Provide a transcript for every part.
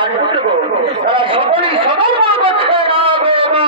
রাজপুত্র তারা সকলেই সদর করছে না গো মা।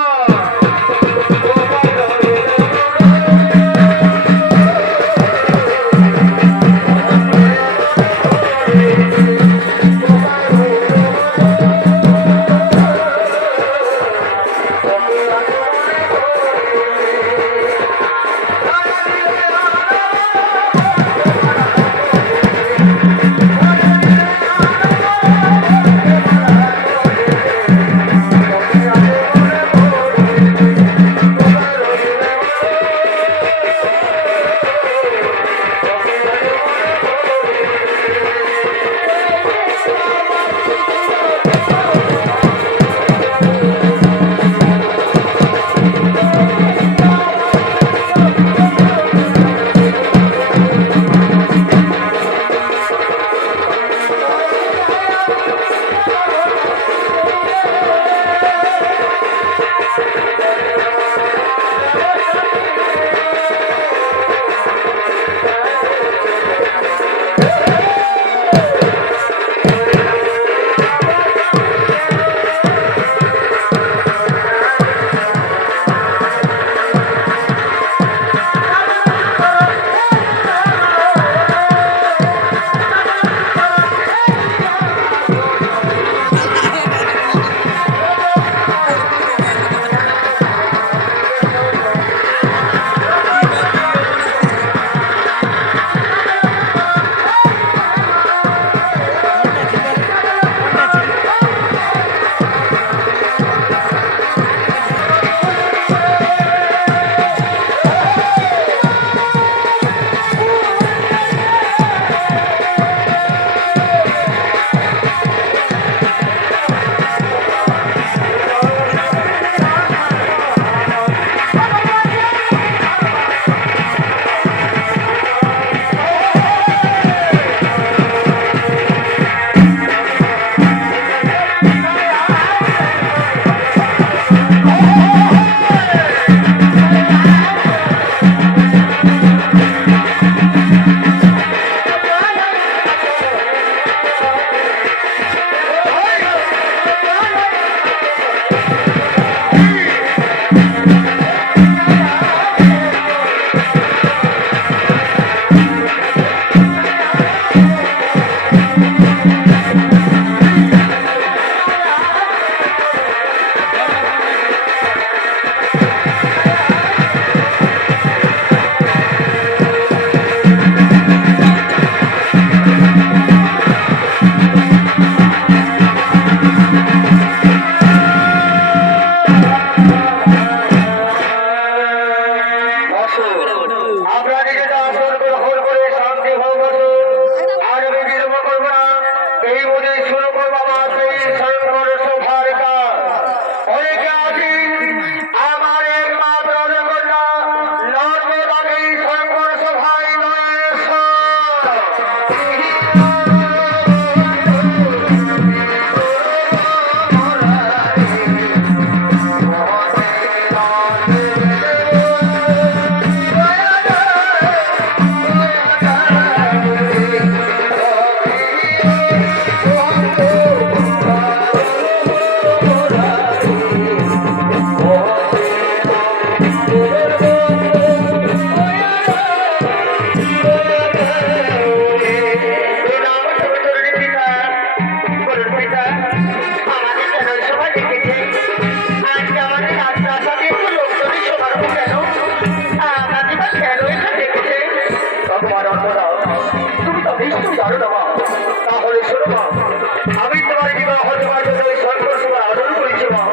আমি তোমার বিবাহ হতে পারবো সরকার তোমার আদর করেছি মা।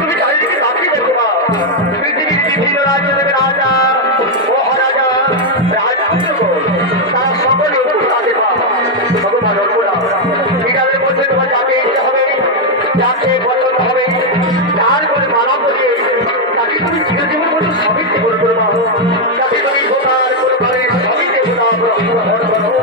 তুমি চারিদিকে তাকিয়ে দেখো মা, পৃথিবীর বিভিন্ন রাজ্য থেকে রাজা মহারাজা রাজপুত্র তারা সকলে তাদের মা ভগবান বিড়ালের মধ্যে তোমার যাকে ইচ্ছে হবে, যাকে পছন্দ হবে, যার করে মানা করে তাকে তুমি চিরজীবন মতো সবই জীবন করে মা, যাকে তুমি ভোটার করে পারে সবই দেবতা গ্রহণ করো।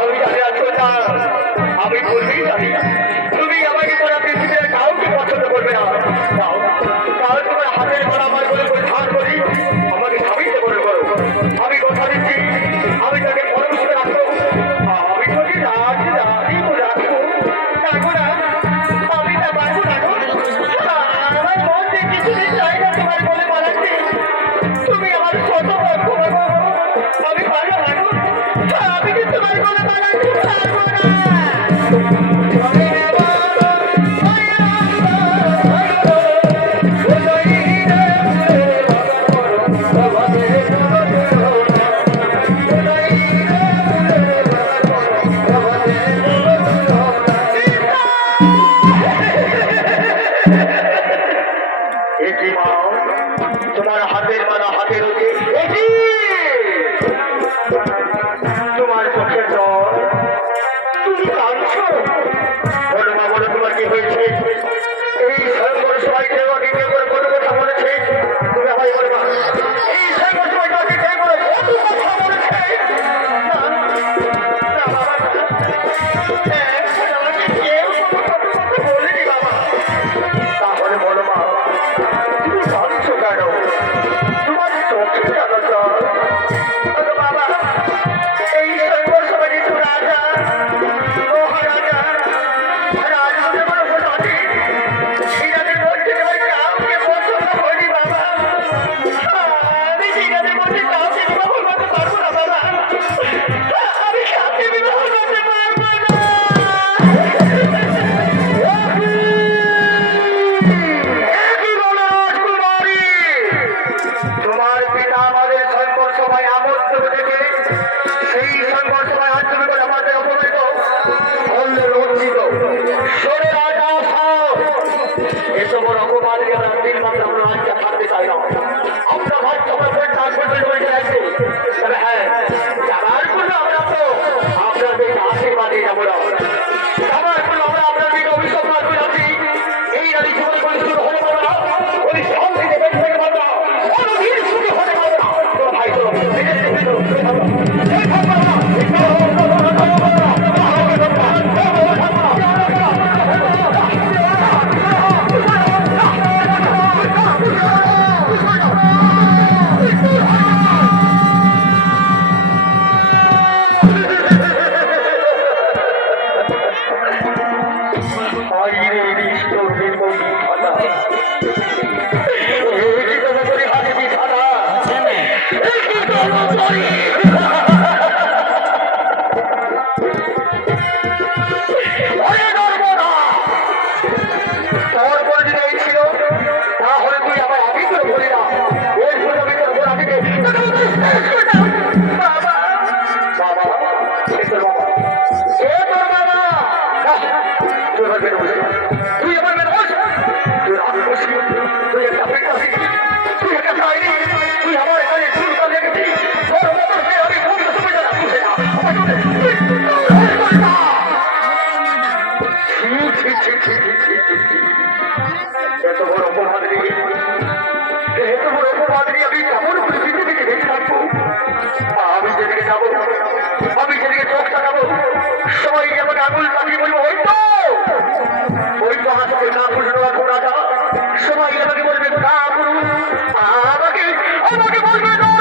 আমি জানি আছো না, আমি বলবি জানি তুমি আমাকে তোরা পৃথিবীর কাউকে পছন্দ করবে না। তাও তোমার হাতের গলা আমার বলে পরিধান করি, আমাকে স্বামীতে মনে করো। আমি কথা দিচ্ছি, আমি তাকে পরমুখে রাখবো। আমি তোকে রাজি রাজি রাখবো, রাখবো না, আমি তা পারবো না গো। আমার মন যে কিছুদিন চাই না তোমার বলে পালাচ্ছি, তুমি আমার শত পক্ষ বাবু, আমি পারবো না গো। আমি কি তোমার বলে পালাচ্ছি পারবো না। একি মা, তোমার হাতের মালা হাতে রয়েছে, একি তোমার চোখের জল, তুমি কাঁদছো। বলো মা, বলো তোমার কি হয়েছে? এই সর্বর সবাই তোমাকে কে করে কত কথা বলেছে? তুমি আমায় বলো মা, এই সর্বর সবাই তোমাকে কে করে কত কথা বলেছে? না, না বাবা, আমাকে কেউ কত কথা বলেনি বাবা। তাহলে বলো মা, তুমি কাঁদছো কেন? তোমার চোখে কেন জল? বাবা, এই সর্বর সবাই রাজা মহারাজা রাজা সিরাজের মধ্যে তোমার কাউকে পছন্দ করি বাবা। আমি সিরাজের মধ্যে কাউকে বিবাহ করতে পারবো না বাবা। আমি কাউকে বিবাহ করতে পারবো না। একই বলো রাজকুমারী, তোমার পিতা আমাদের সংঘর্ষ সভায় আবদ্ধ থেকে সেই সংঘর্ষ সভায় আজ তুমি করে আমাদের অপমানিত করলে লজ্জিত। সরে রাজা সাহেব, এসব অপমানের আমরা তিন মাত্র আমরা আজকে থাকতে চাই না। আমরা ভাই সবার করে ট্রান্সপোর্টের হয়ে যাচ্ছে, তবে হ্যাঁ যাবার জন্য আমরা তো আপনাদের আশীর্বাদে যাবো না। যাবার জন্য আমরা আপনাদের অভিশাপ করে আছি। এই রাজি জীবন করে শুরু হতে পারবে না, ওই শান্তিতে বেঁচে থেকে পারবে না, কোনোদিন শুরু হতে পারবে না। তো ভাই চলো এত বড় অপমান নিয়ে আমি কেমন পরিস্থিতি থেকে বেঁচে থাকবো? আমি যেদিকে যাবো, আমি যেদিকে চোখ তাকাবো, সবাই যেমন আঙুল পাঠিয়ে বলবো ওই তো হাসবে না পুরো রাজা। সবাই আমাকে বলবে না পুরুষ, আমাকে আমাকে বলবে না।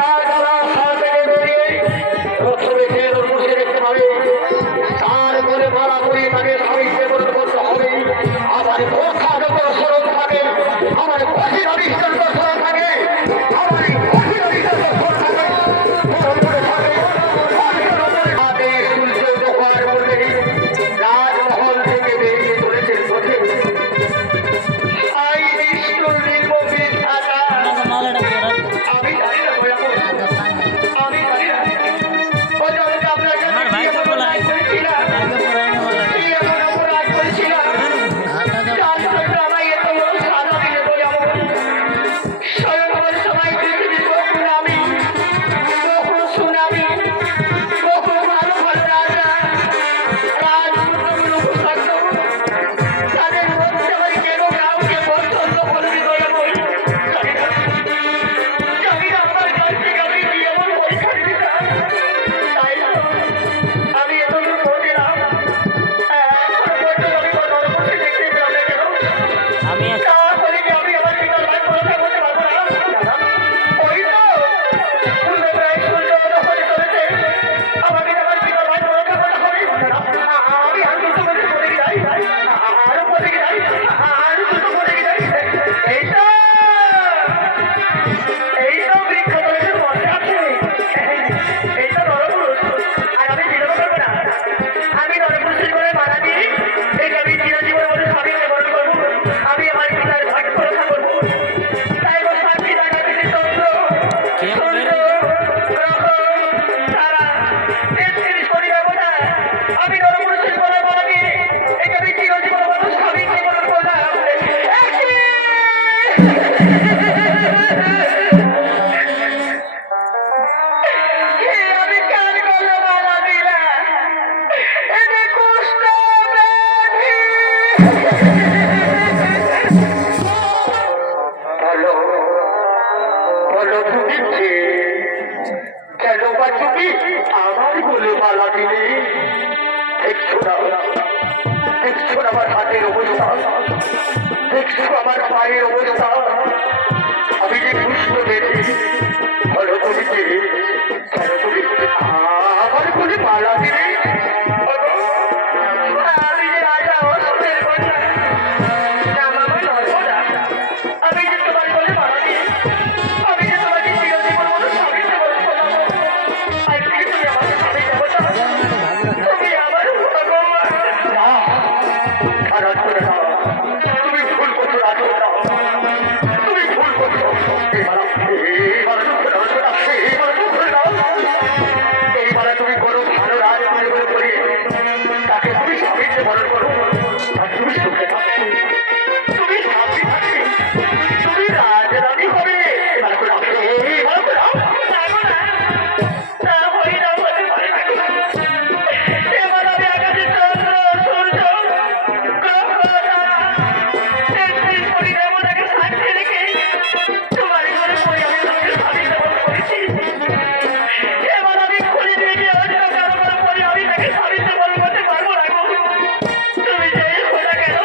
রাজারা সাল থেকে বেরিয়ে প্রথমে যে বসে দেখতে পাবে তারপরে মালা করে তাকে স্বামীকে বরণ করতে হবে। আমার কথা যত স্মরণ থাকে, আমার খুশি আবিষ্কার স্মরণ থাকে, আমার খুশি আবিষ্কার স্মরণ থাকে, স্মরণ করে থাকে। হাতে সূর্য দোকার বলে রাজমহল থেকে বেরিয়ে চলেছেন পথে আই বিষ্ণুর নির্মমীর থাকা। আমি জানি না বলাবো, আমি জানি না ওজনকে আপনার কাছে কি এমন অন্যায় করেছিলাম, কি এমন অপরাধ করেছিলাম যার জন্য আমায় এত বড় সাজা দিলে বলাবো। স্বয়ং আমার সবাই পৃথিবীর বহু নামী, বহু সুনামী, বহু ভালো ভালো রাজা রাজপুত্রগুলো থাকতো, তাদের মধ্যে আমার কেন কাউকে পছন্দ করবি বলাবো। জানি না, জানি না আমার কাছ থেকে আমি কি এমন পরীক্ষা দিতাম। তাই না আমি এতদূর পৌঁছিলাম, এখনো পর্যন্ত আমি কোনো নরপতি দেখতে পেলাম না কেন? তাহলে কি আমি আমার পিতার ভাই পরীক্ষা করতে পারবো না? ওই তো পূর্বে প্রায় সূর্য উদয় হতে চলেছে, আমাকে আমার পিতার ভাই পরীক্ষা করতে হবে। আমি আর দুটো করে পড়ে যাই, আরো পড়ে যাই, আরো দুটো পড়ে যাই। এই তো এই তো বৃক্ষ তলে বসে আছে, এই তো নরপুরুষ। আর আমি বিলম্ব করবো না, আমি নরপুরুষের করে মারা দিই, এই আমি চিরজীবন মধ্যে স্বামীকে বরণ করবো, আমি আমার পিতার ভাগ রক্ষা করবো। তাই গো সাক্ষী জানা থেকে চন্দ্র সূর্য গ্রহ তারা ৩৩ কোটি দেবতা, আমি নরপুরুষের করে মারা দিয়ে এই আমি চিরজীবন মধ্যে স্বামীকে বরণ করলাম। আমি কেন করলো মারা দিলা, এতে কষ্ট ব্যাধি। বলো বলো তুমি কে? কেন বা তুমি আমার বলে মালা দিলে? দেখছো না, দেখছো না আমার হাতের অবস্থা, দেখছো আমার পায়ের অবস্থা, আমি যে পুষ্ট বেঁধে। বলো তুমি কে? কেন তুমি আমার বলে মালা দিলে? আমি যে রাজা অসুরের কন্যা, নাম আমার নর্মদা। আমি যে তোমার বলে মালা দিই, আমি যে তোমাকে চিরজীবন মতো স্বামীতে বরণ করলাম। আজকে তুমি আমার স্বামী দেবতা, তুমি আমার ভগবান। না, খারাপ করে না, তুমি ভুল করছো রাজা, তুমি ভুল করছো। এবার দুঃখ দাও, এবার দুঃখ দাও। এইবারে তুমি কোনো ভালো রাজপরিবার করে তাকে তুমি স্বামীতে বরণ করো, আর তুমি সুখে থাকবে, তুমি শান্তি থাকবে, তুমি রাজরানী হবে। এবার করে দাও, এবার করে দাও। না হয়ে যাও, হতে পারে না। এবার আমি আকাশে চন্দ্র সূর্য গ্রহ তারা ৩৩ কোটি দেবতাকে সাক্ষী রেখে তোমার ঘরে পড়ে আমি তোমাকে স্বামীতে বরণ করেছি। এবার আমি খুলে দিয়ে গিয়ে অন্য কারো ঘরে পড়ে আমি তাকে স্বামীতে বরণ করতে পারবো না গো। তুমি যেই হো না কেন,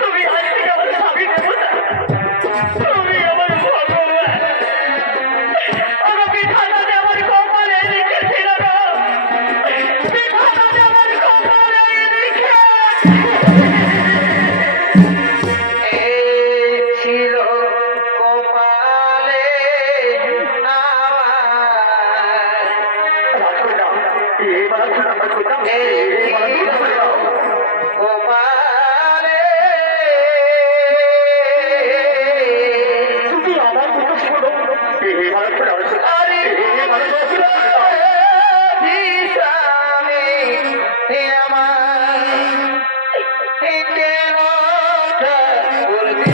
তুমি আজ থেকে আমার স্বামী দেবতা, তুমি আমার ভগবান। আমার বিধাতা যে আমার কপালে লিখেছিল গো, বিধাতা যে আমার কপালে লিখে এই ছিল কপালে কপালে। তুমি আমার কথা শোনো, আরে দিশামে আমার কেন বলবি?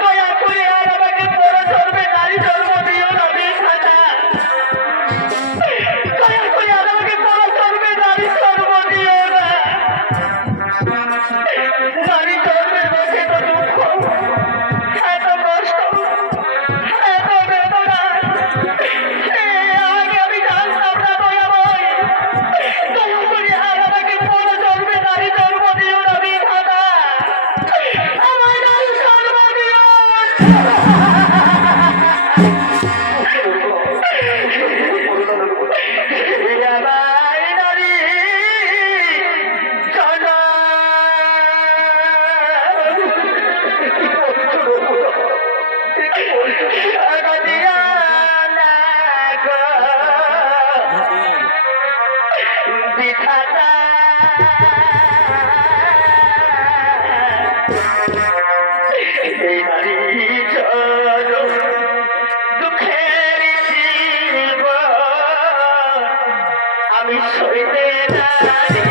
দয়া করে আর আমাকে বড় ধর্মে নারী ধর্ম দিও না বিধাতা। দয়া করে আর আমাকে বড় ধর্মে নারী ধর্ম দিও না। নারী ধর্মের মধ্যে তো দুঃখ, এত কষ্ট, এত বেদনা, আগে আমি জানতাম না। দয়াময়, দয়া করে আর আমাকে বড় ধর্মে নারী ধর্ম দিও না বিধাতা। আমার নারী ধর্ম দিও। আমার নারী বিধাতা এই নারী দুঃখের জীবন আমি সইতে নারী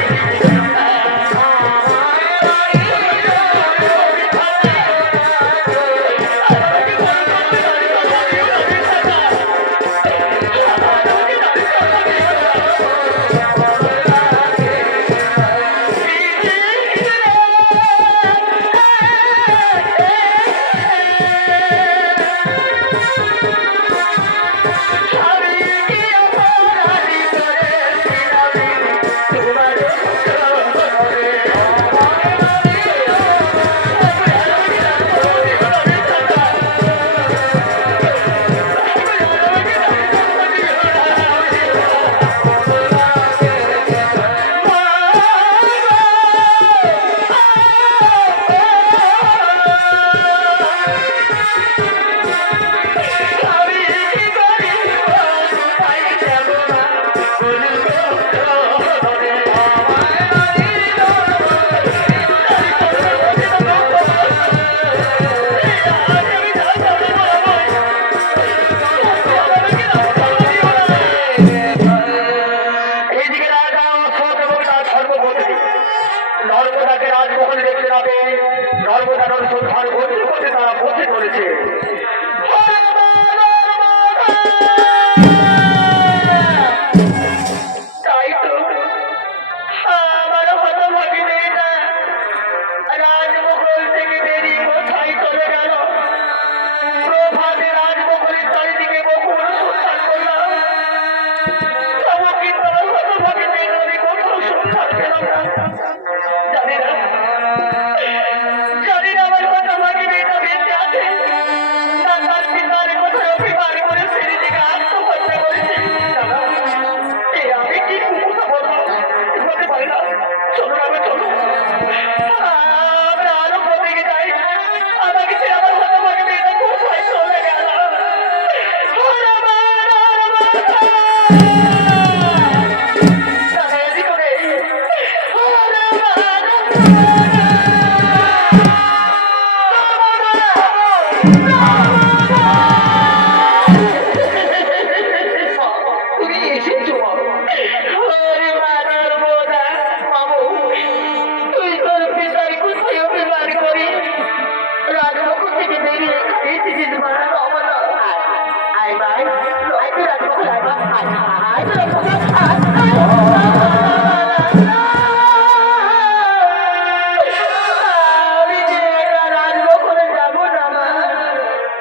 নর্মদাকে রাজমহলে দেখতে না পেয়ে নর্মদা নদী উদ্ধার করতে করতে তারা বসে পড়েছে। তাই তো আমার হতভাগী মেয়েটা রাজমহল থেকে বেরিয়ে কোথায় চলে গেল। প্রভাতে রাজমহলের চারিদিকে বহু অনুসন্ধান করলাম, তবু কিন্তু আমার হতভাগী মেয়েটা আমি কোথাও সন্ধান পেলাম না। জানি না আমার হতভাগী মেয়েটা বেঁচে আছে না তার পিতার কোথায় অভিমান করে ফিরে দিকে আত্মহত্যা করেছে। আমি কি কথা বলবো বলতে পারি না। চলুন আমি চলুন, আমরা আরো কোথায় যাই। আমাকে ছেড়ে আমার হতভাগী মেয়েটা কোথায় চলে গেল। তুমি এসেছো তুই তোর পিতার কোথায় অভিমান করি রাজমহল থেকে বেরিয়ে এসেছিস। আয় ভাই, আয় তো রাজমহল, আয় তো রাজমহল। আমি যে রাজমহলে যাবো না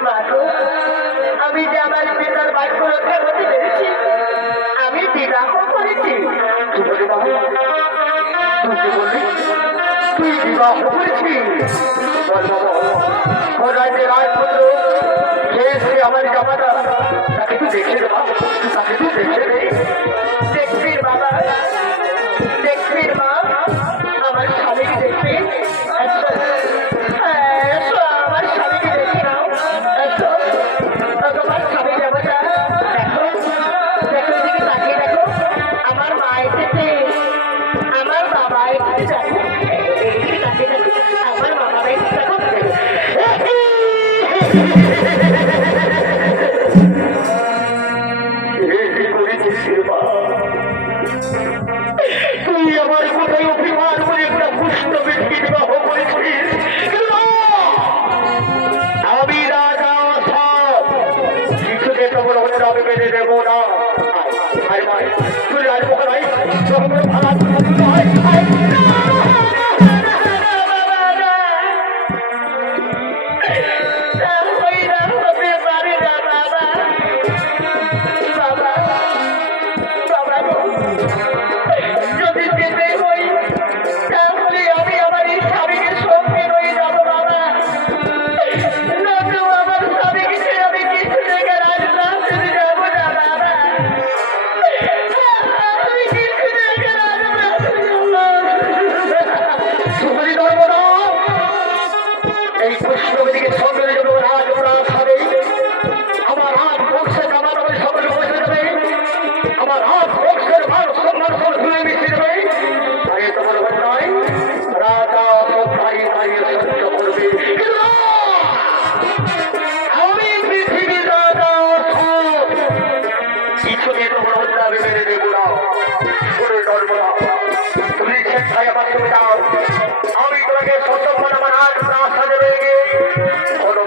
মা গো। আমি যে আমার পিতার বাক্য রক্ষা করতে পেরেছি, আমি বিবাহ করেছি। তুই বিবাহ করেছিস? রাজ্যের রাজপুত্র সে আমার জামাতা, তাকে তুই দেখে দেবা, তাকে তুই দেখে দে। দেখবি বাবা, দেখবি মা, আমার স্বামীকে দেখবি। আমার স্বামীকে দেখে নাও। তোমার স্বামী জামাতা দেখো, দেখো এদিকে তাকিয়ে দেখো। আমার মা এসেছে, আমার বাবা এসেছে, দেখো এদিকে তাকিয়ে দেখো। আমার বাবা এসেছে, দেখো। তুই আমার কোথায় অভিমান করে একটা পুষ্ট ব্যক্তি বিবাহ করেছিস। দেবো না আয় ভাই তুই রাজমহারাই ভাড়া যদি যেতে হই তাহলে আমি আমার এই স্বামীকে সঙ্গে রয়ে যাবো বাবা না তো আমার স্বামীকে ছেড়ে আমি কিছু জায়গায় রাজরাস্তাতে যাবো না বাবা আমি কিছু জায়গায় রাজরাস্তাতে ধর্ম না এই পুষ্পগতিকে সঙ্গে যাবো রাজরাজ হবে আমার হাত বক্সে আমার সকলে বসে যাবে আমার হাত বক্সের ভার সম্মান করে ধুয়ে মিশে যাবে তাই তোমার নয় রাজা দাঁড়িয়ে দাঁড়িয়ে সহ্য করবে আমি পৃথিবীর রাজা কিছুকে তোমার হত্যা মেরে দেবো না করে ধর্ম না তুমি স্বেচ্ছায় আমার সঙ্গে যাও আমি তোমাকে সত্যমান আমার হাত রাস্তা দেবে কোনো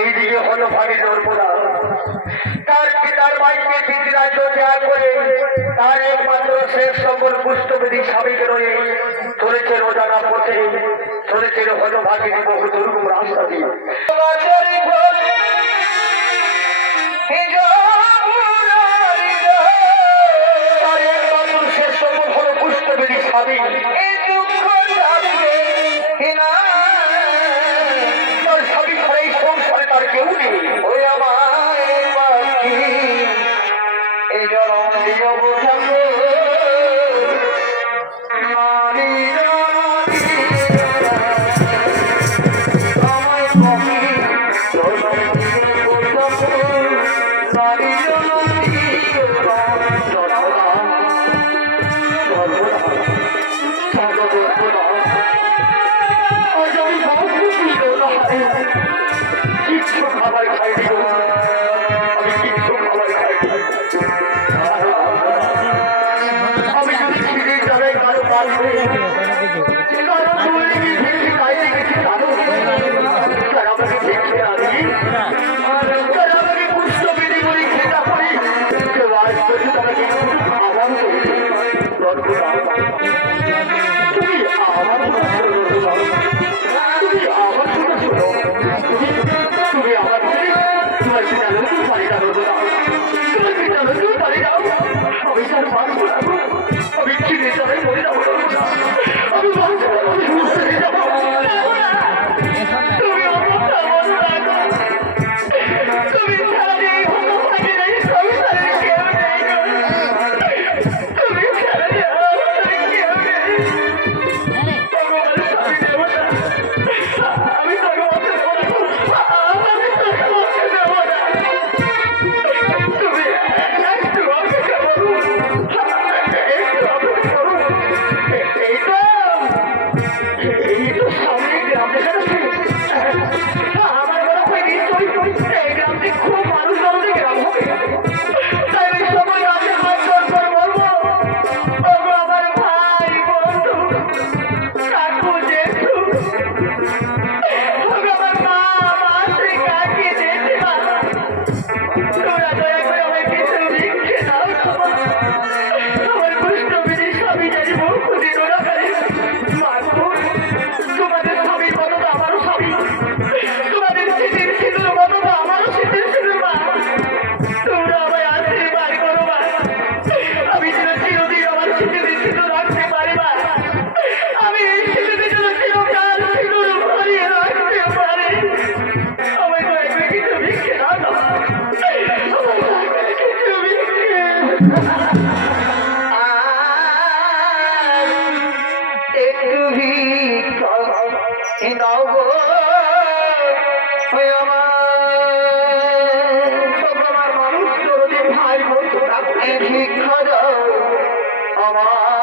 এইদিকে হলো ভাগে নর্মদা তার পিতার ভাইকে পৃথিবীরাজ্য ত্যাগ করে তার একমাত্র শেষ সকল পুষ্টবেদী স্বামীকে রয়ে চলেছে রোজানা পথে চলেছে হলো ভাগিনী বহু দুর্গম রাস্তা দিয়ে তার একমাত্র শেষ সকল হলো পুষ্টবেদী স্বামী তার স্বামী ছাড়া এই সংসারে তার কেউ নেই ওই আমার পাখি এই জনম দিও বোঝাবো কিচ্ছু খাবার খাইনি আমি কিচ্ছু খাবার খাইনি আমি যদি ছিঁড়ে যাবে কারো পাশে কারো দূরে গিয়ে ভেঙে বাইরে গেছি কারো তারা আমাকে দেখে আনি তারা আমাকে পুষ্টবিধি করে খেতা করি কেউ আজ পর্যন্ত আমাকে আবার তুমি আমার তুমি আমার কথা শোনো তুমি আমার তোমার পিতানো তুমি পারি না তোমার পিতানো তুমি পারি না আমি তার মান বলাবো আমি চিনে যাবে মরে যাবো আমি মানুষ হয়ে যাবো তুমি তুমি ছাড়া নেই ভালো থাকে নেই সংসারে কেউ নেই তুমি ছাড়া নেই কেউ নেই আমি তোকে বলতে পারবো আমি তোকে বলতে দেবো না তুমি একটু অপেক্ষা করো একটু অপেক্ষা করো এই তো সামনে গ্রাম দেখা যাচ্ছে আমার বড় হয় নিশ্চয়ই এই গ্রামটি খুব মানুষ জনদের গ্রাম হবে তাই আমি সকল গ্রামের হাত করে বলবো ওগো আমার ভাই বন্ধু কাকু জেঠু ওগো আমার মা মাসি কাকি জেঠিমা তোমরা দয়া করে আমায় কিছু ভিক্ষে দাও আমার পুষ্টবিধি স্বামী জানি মুখ খুঁজি তোরা পারে মাগো তোমাদের স্বামীর মতো তো আমারও স্বামী তোমাদের স্মৃতির সিঁদুর মতো তো আমারও স্মৃতির সিঁদুর মা তোমরা আমায় আশীর্বাদ করো মা আমি যেন চিরদিন আমার স্মৃতির সিঁদুর রাখতে পারি মা আমি এই স্মৃতিতে যেন চিরকাল সিঁদুর ভরিয়ে রাখতে পারি আমায় দয়া করে কিছু ভিক্ষে দাও না আমায় দয়া করে কিছু ভিক্ষে একটু ভিক্ষা দাও গো আমার মানুষ তোর ভাই বন্ধু ভিক্ষা দাও আমার